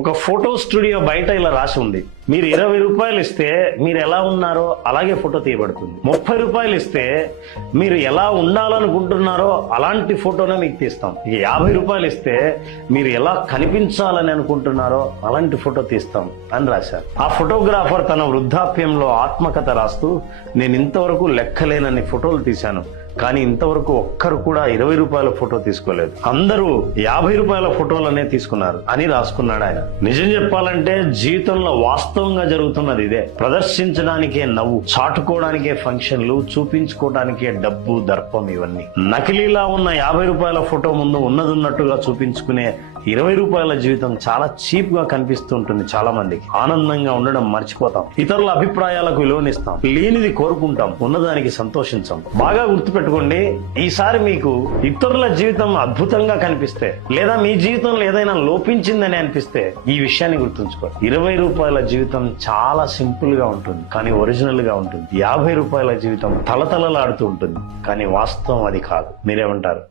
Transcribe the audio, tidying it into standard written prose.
ఒక photo studio బయట ఇలా రాసి ఉంది, మీరు 20 రూపాయలు ఇస్తే మీరు ఎలా ఉన్నారో అలాగే ఫోటో తీయబడుతుంది. 30 రూపాయలు ఇస్తే మీరు ఎలా ఉండాలనుకుంటున్నారో అలాంటి ఫోటోనే మీకు తీస్తాం. ఇక 50 రూపాయలు ఇస్తే మీరు ఎలా కనిపించాలని అనుకుంటున్నారో అలాంటి ఫోటో తీస్తాం అని రాశారు. ఆ ఫోటోగ్రాఫర్ తన వృద్ధాప్యంలో ఆత్మకథ రాస్తూ, నేను ఇంతవరకు లెక్కలేనన్ని ఫోటోలు తీశాను, కానీ ఇంతవరకు ఒక్కరు కూడా 20 రూపాయల ఫోటో తీసుకోలేదు, అందరూ 50 రూపాయల ఫోటోలనే తీసుకున్నారు అని రాసుకున్నాడు ఆయన. నిజం చెప్పాలంటే జీవితంలో వాస్తవంగా జరుగుతున్నది ఇదే. ప్రదర్శించడానికే నవ్వు, చాటుకోవడానికే ఫంక్షన్లు, చూపించుకోవడానికే డబ్బు, దర్పం, ఇవన్నీ. నకిలీలా ఉన్న 50 రూపాయల ఫోటో ముందు ఉన్నదున్నట్టుగా చూపించుకునే 20 రూపాయల జీవితం చాలా చీప్ గా కనిపిస్తుంటుంది చాలా మందికి. ఆనందంగా ఉండడం మర్చిపోతాం, ఇతరుల అభిప్రాయాలకు విలువనిస్తాం, లేనిది కోరుకుంటాం, ఉన్నదానికి సంతోషించాం. బాగా గుర్తుపెట్టుకోండి, ఈసారి మీకు ఇతరుల జీవితం అద్భుతంగా కనిపిస్తే, లేదా మీ జీవితంలో ఏదైనా లోపించిందని అనిపిస్తే ఈ విషయాన్ని గుర్తుంచుకోండి. 20 రూపాయల జీవితం చాలా సింపుల్ గా ఉంటుంది, కానీ ఒరిజినల్ గా ఉంటుంది. 50 రూపాయల జీవితం తలతలలాడుతూ ఉంటుంది, కానీ వాస్తవం అది కాదు. మీరేమంటారు?